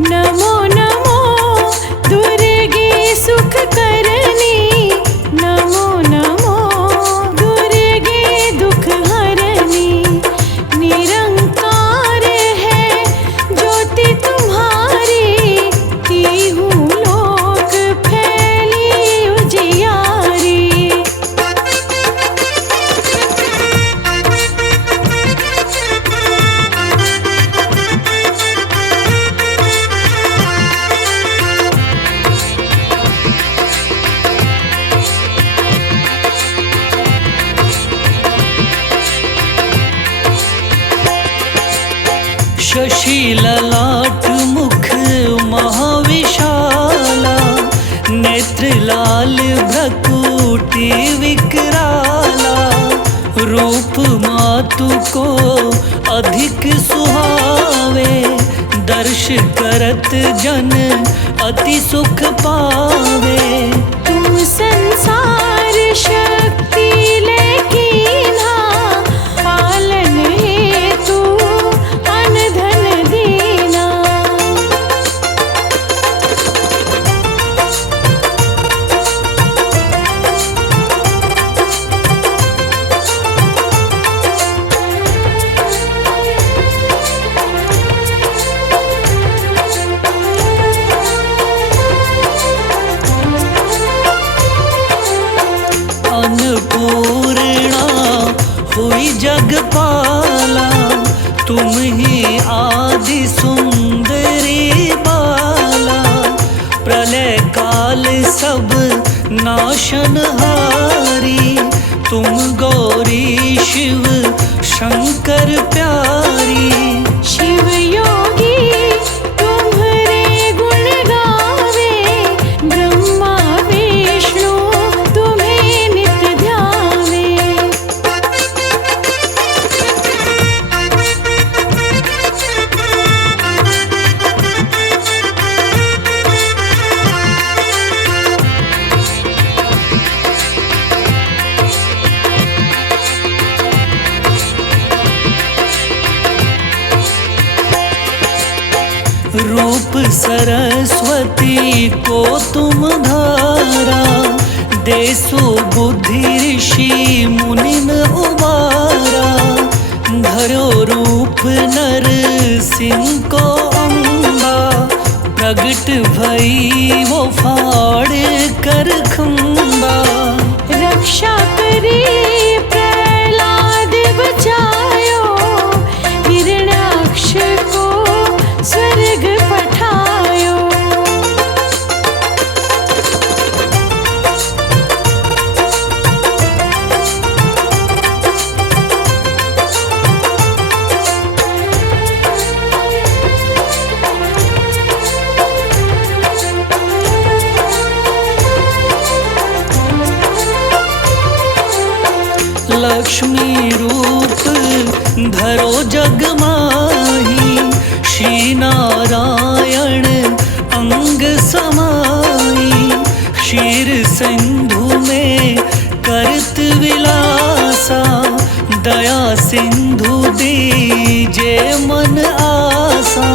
नमो नमो दुर्गे सुख करनी, नमो नमो दुर्गे दुख हरनी। निरंकार है ज्योति तुम्हारी, तीहू लोक फैली उजियारी। शशि ललाट मुख महाविशाला, नेत्र लाल भ्रकुटी विकराला। रूप मातु को अधिक सुहावे, दर्श करत जन अति सुख पावे। तुम संसार शक्ति लेकीन्हा, पालन हेतु अन धन दीना। अन्नपूर्णा हुई जगपाला, तुम ही आदि सुंदरी बाला। प्रलय काल सब नाशनहारी, तुम गौरी शिव शंकर प्यारी। शिव योगी तुम्हारे गुण गावे, ब्रह्मा विष्णु तुम्हें नित ध्यावे। रूप सरस्वती को तुम धारा, देसो बुद्धि ऋषि मुनिन उबारा। धरो रूप नर सिंह को अम्बा, प्रगट भई वो फाड़ कर खंबा। रक्षा करी प्रहलाद बचायो, हिरण्याक्ष को स्वर्ग पठायो। लक्ष्मी रूप धरो जग माही, श्री नारायण अंग समाई। क्षीर सिंधु में करत विलासा, दया सिंधु दीजे मन आसा।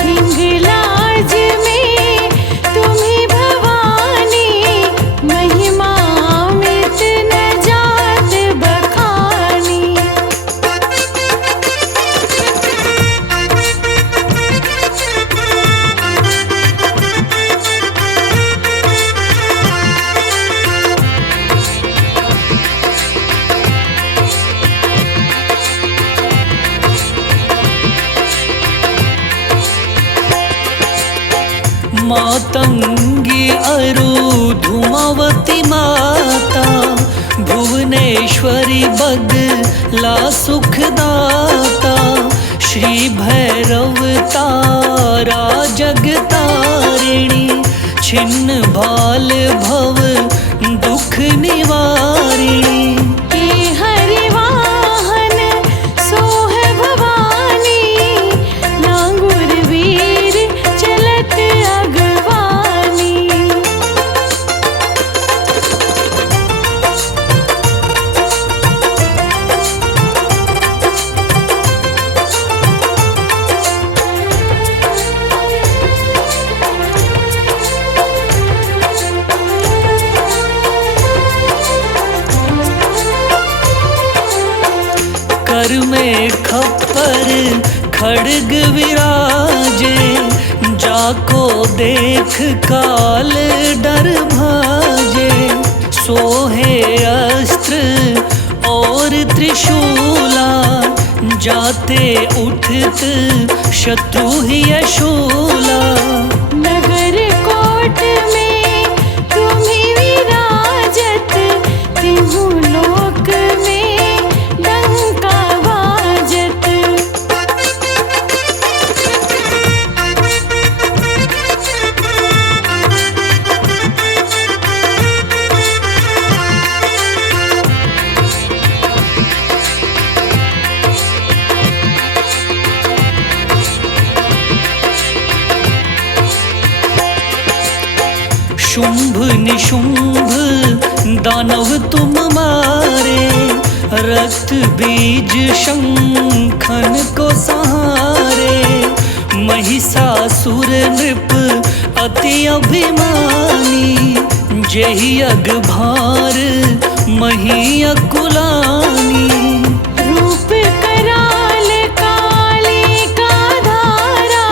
हिंगलाज में तुम्ही भवानी, महिमा अमित न जात बखानी। मातंगी अरु धूमावती माता, भुवनेश्वरी बगला सुखदाता। श्री भैरव तारा जगतारिणी, छिन्न भाल भव दुख निवारिणी। के हरिवाहन सोह भवानी, नांगुर वीर चलत अगवानी। सर में खप्पर खड्ग विराजे, जाको देख काल डर भाजे। सोहे अस्त्र और त्रिशूला, जाते उठत शत्रु ही शूला। नगर कोट में तुम्ही विराजत, तिहु लोक में डंका बाजत। शुंभ निशुंभ दानव तुम मारे, रक्त बीज शंखन को सहारे। महिषासुर नृप अति अभिमानी, जेहि अग भार मही अकुलानी। रूप कराल काली का धारा,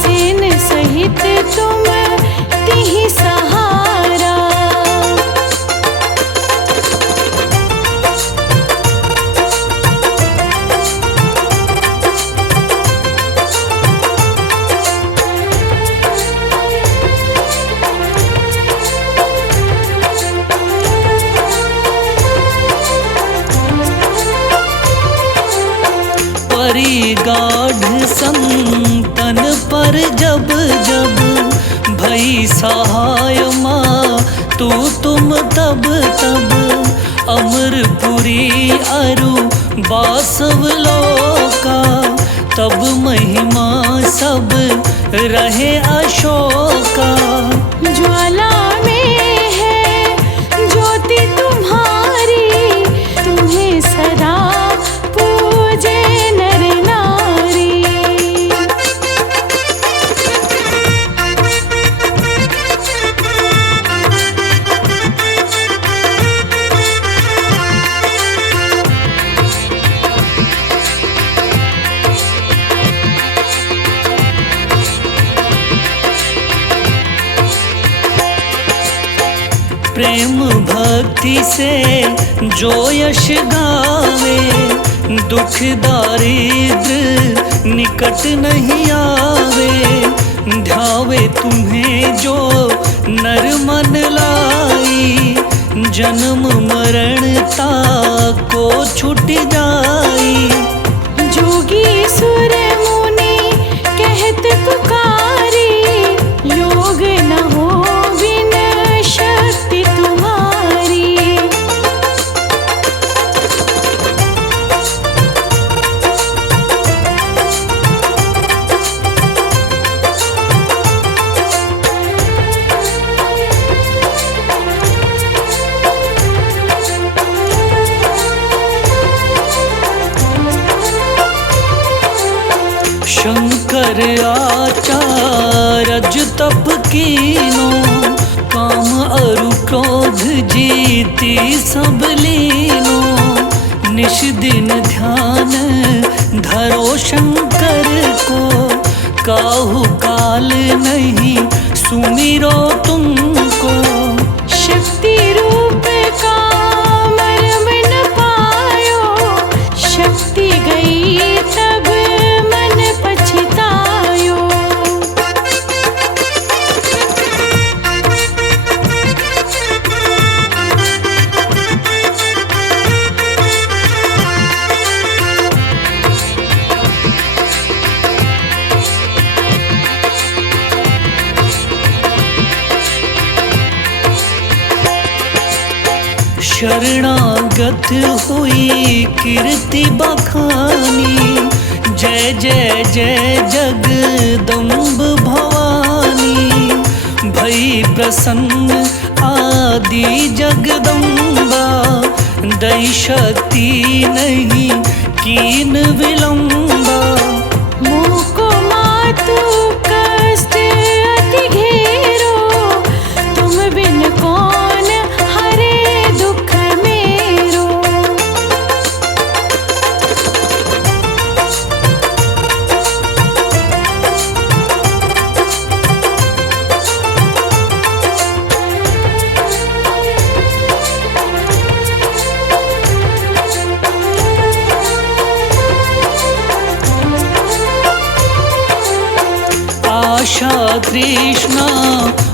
सेन सहित तुम तिहि सहारा। परिगाढ़ संतन पर जब जब, भई सहाय माँ तू तुम तब तब। अमरपुरी अरु बासव लोका, तब महिमा सब रहे अशोका। ज्वाला में है ज्योति तुम्हारी, तुम्हें सदा पूजे नर नारी। प्रेम भक्ति से जो यश गावे, दुख दारिद्र निकट नहीं आवे। ध्यावे तुम्हें जो नर मन लाई, जन्म मरणता को छूट जाई। जोगी सुर मुनि कहत पुकारी, योग न हो बिन शक्ति तुम्हारी। शंकर आचार्य तप कीनो, काम अरु क्रोध जीती सब लीनो। निश दिन ध्यान धरो शंकर को, काहू काल नहीं सुमिरो तुमको। शक्ति रूप का मर्म न पायो, शक्ति गई तब मन पछतायो। शरणागत हुई कीर्ति बखानी, जय जय जय जगदम्ब भवानी। भई प्रसन्न आदि जगदम्बा, दई शक्ति नहीं कीन विलंबा। मुको मातु कष्ट अति घेरो, तुम बिन कौन हरे दुख मेरो। आशा तृष्णा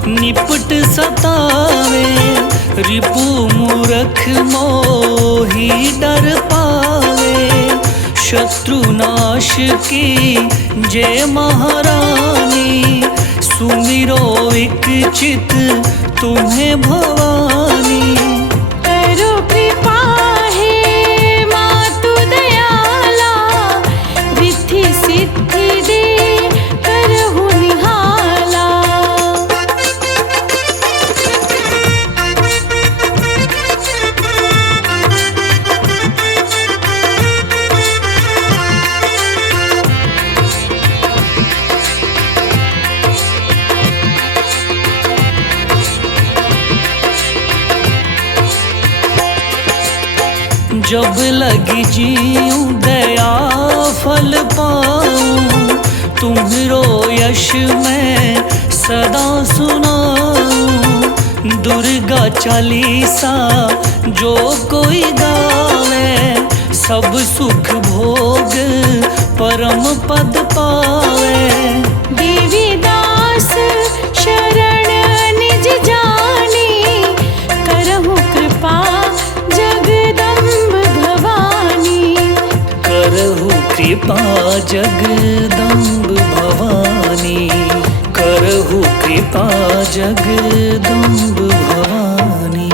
निपट सतावे, रिपु मूरख मोही डर पावे। शत्रुनाश की जय महारानी, सुमिरो एक चित तुम्हें भवानी। करो कृपा हे मातु दयाला, रिद्धि सिद्धि दे करहु निहाला। जब लगी जीऊं दया फल पाऊं, तुम्हरो यश मैं सदा सुनाऊं। दुर्गा चालीसा जो कोई गावे, सब सुख भोग परम पद पावे। देवी दास शरण निज जानी, करहु कृपा जगदम्ब भवानी। करहु कृपा जगदम्ब भवानी, करहु कृपा जगदम्ब भवानी।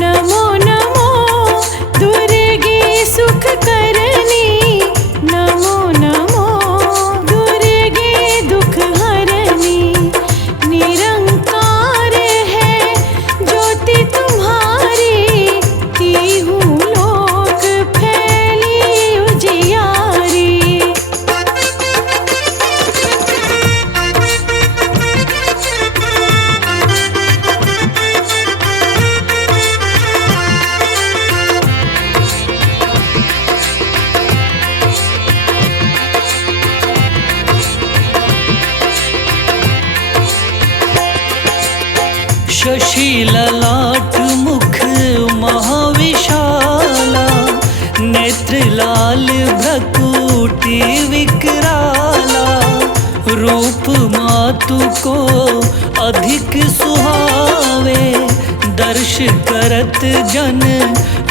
नमो नमो दुर्गे सुख करनी, नमो नमो दुर्गे दुख हरनी। निरंकार है ज्योति तुम्हारी, तीहू लोक फैली उजियारी। शशि ललाट मुख महाविशाला, नेत्र लाल भ्रकुटी विकराला। रूप मातु को अधिक सुहावे, दर्श करत जन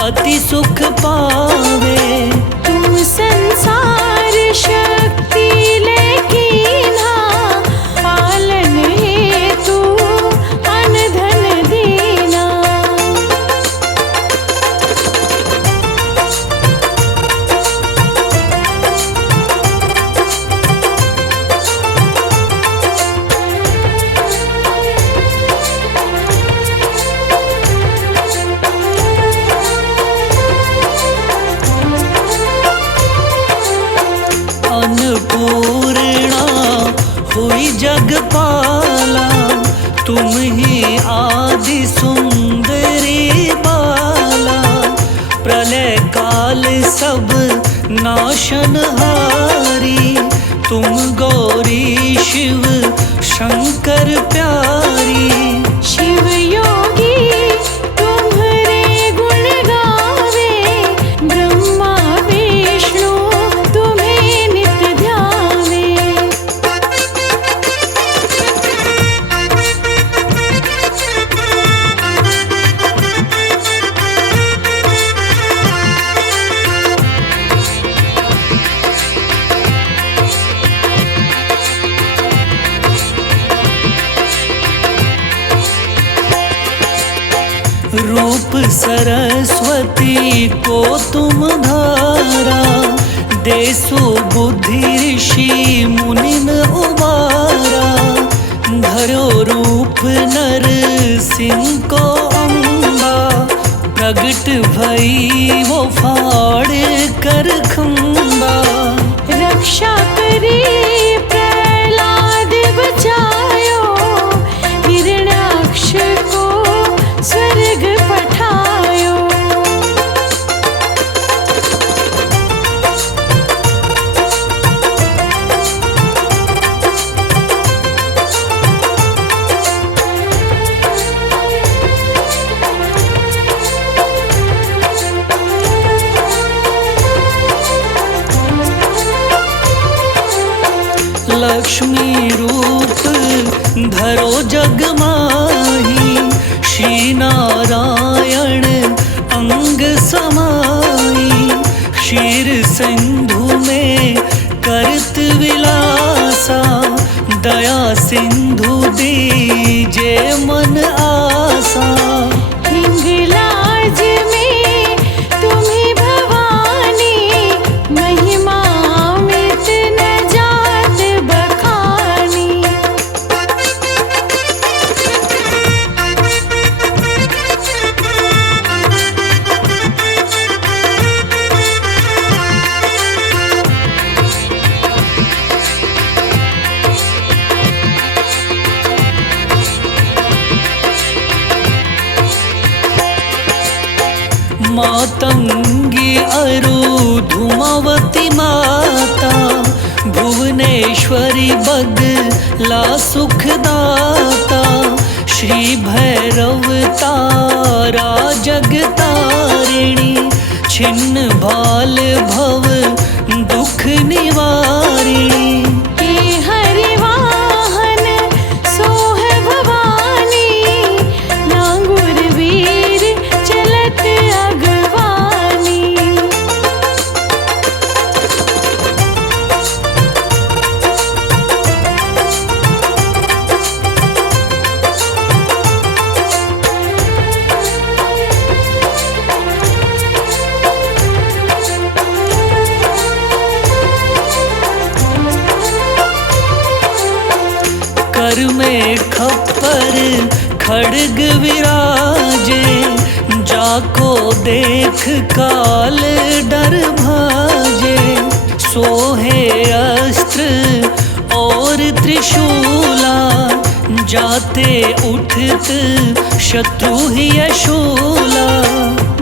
अति सुख पावे। तुम संसार शक्ति लेकीन्हा, पालन हेतु अन धन दीना। अन्नपूर्णा हुई जगपाला, तुम ही आदि सुंदरी बाला। प्रलय काल सब नाशनहारी, तुम गौरी शिव शंकर प्यारी। शिव योगी तुम्हारे गुण गावे, ब्रह्मा विष्णु तुम्हें नित ध्यावे। रूप सरस्वती को तुम धारा, देसो बुद्धि ऋषि मुनिन उबारा। धरो रूप नर सिंह को अम्बा, प्रगट भई वो फाड़ कर खंबा। रक्षा करी प्रहलाद बचायो, हिरण्याक्ष को स्वर्ग पठायो। लक्ष्मी रूप धरो जग माही, श्री नारायण अंग समाई। क्षीर सिंधु में करत विलासा, दया सिंधु दीजे मन आसा। हिंगलाज में तुम्ही भवानी, महिमा अमित न जात बखानी। मातंगी अरु धूमावती माता, भुवनेश्वरी बगला सुखदाता। श्री भैरव तारा जगतारिणी, छिन्न भाल भव दुख निवारिणी। हे हरिवाहन सोह भवानी, नांगुर वीर चलत अगवानी। कर में खप्पर खड़ग विराजे, जाको देख काल डर भाजे। सोहे अस्त्र और त्रिशूला, जाते उठत शत्रु ही यशूला।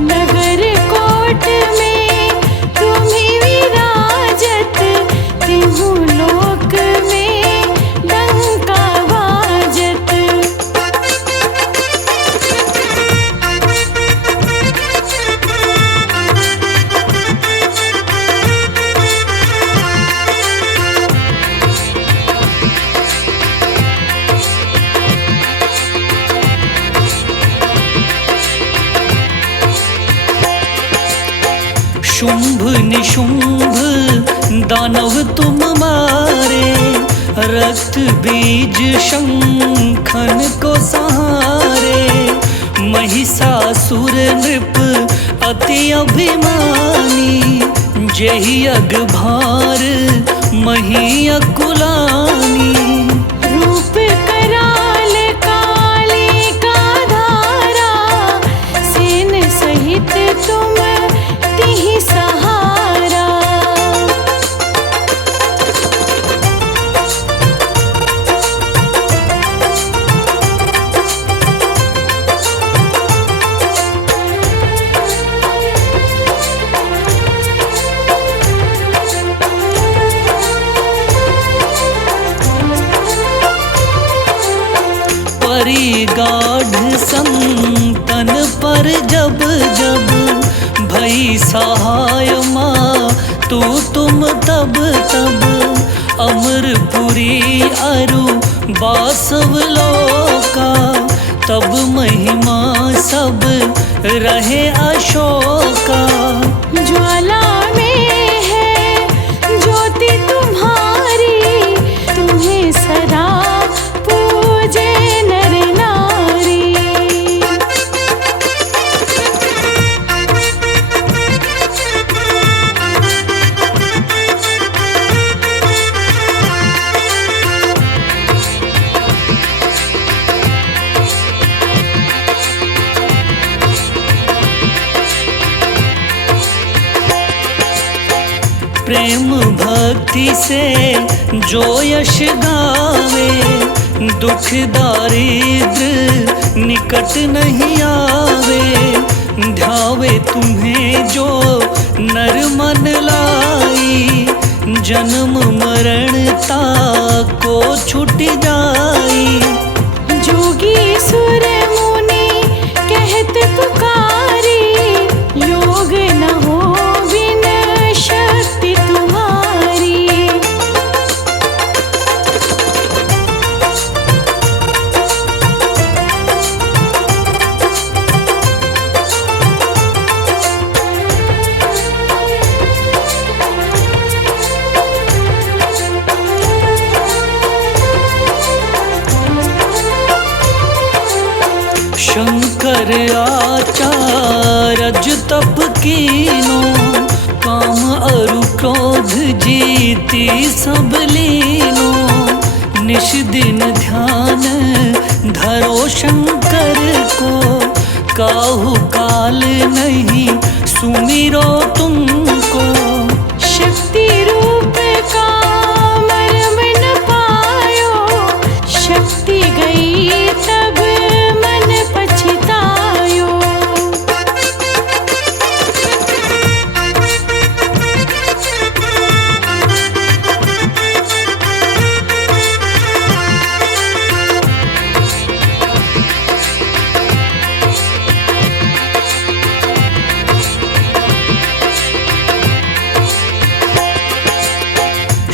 नगर कोट में तुम्ही विराजत, तिहु लोक में डंका बाजत। शुंभ निशुंभ दानव तुम मारे, रक्त बीज शंखन को सहारे। महिषासुर नृप अति अभिमानी, जेहि अग भार मही अकुलानी। रूप कराल काली का धारा, सेन सहित तुम तिहि सहारा। परी गाढ़ संतन पर जब जब, भई सहाय माँ तू तुम तब तब। अमरपुरी अरु बासव लोका, तब महिमा सब रहे अशोका। ज्वाला में है ज्योति तुम्हारी, तुम्हें सदा पूजे नर नारी। प्रेम भक्ति से जो यश गावे, दुख दारिद्र निकट नहीं आवे। ध्यावे तुम्हें जो नर मन लाई, जन्म मरणता को छूट जाई। जोगी सुर मुनि कहत पुकारी, योग न हो बिन शक्ति तुम्हारी। तप कीनो, काम अरु क्रोध जीती सब लीनो। निश दिन ध्यान धरो शंकर को, काहू काल नहीं सुमिरो तुमको। शक्ति रूप का मर्म न पायो, शक्ति गई तब मन पछतायो।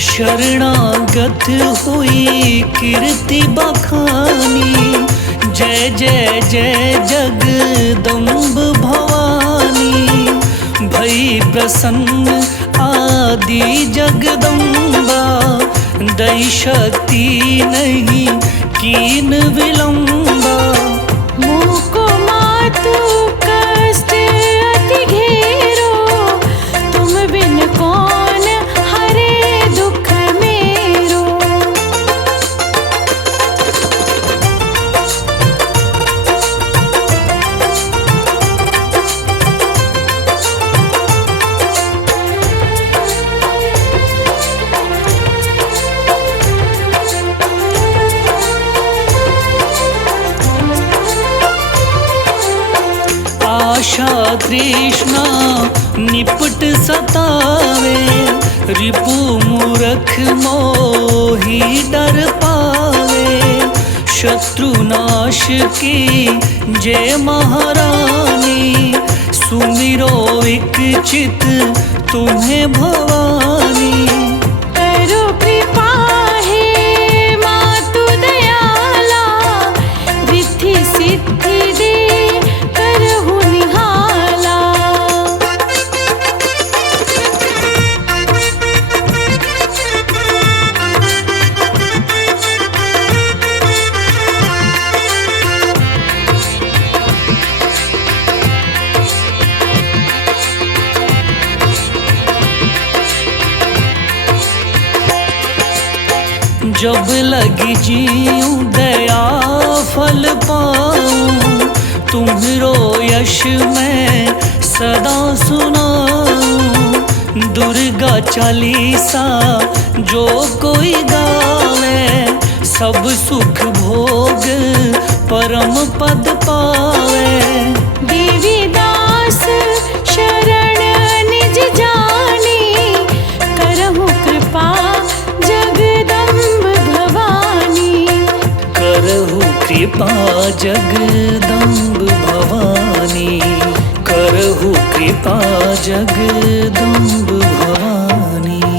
शरणागत हुई कीर्ति बखानी, जय जय जय जगदम्ब भवानी। भई प्रसन्न आदि जगदम्बा, दई शक्ति नहीं कीन विलंबा। मुँह को मातु कष्ट अति घेरो, तुम बिन कौन हरे दुख मेरो। आशा तृष्णा निपट सतावे, रिपु मूरख मोही डर पावे। शत्रु नाश की जय महारानी, सुमिरो एक चित तुम्हें भवानी। करो कृपा हे मातु दयाला, रिद्धि सिद्धि दे करहु निहाला। जब लगी जीऊं दया फल पाऊं, तुम्हरो यश मैं सदा सुनाऊं। दुर्गा चालीसा जो कोई गावे, सब सुख भोग परम पद पावे। देवी दास शरण निज जानी, करहु कृपा जगदम्ब भवानी। करहु कृपा जगदम्ब भवानी, करहु कृपा जगदम्ब भवानी।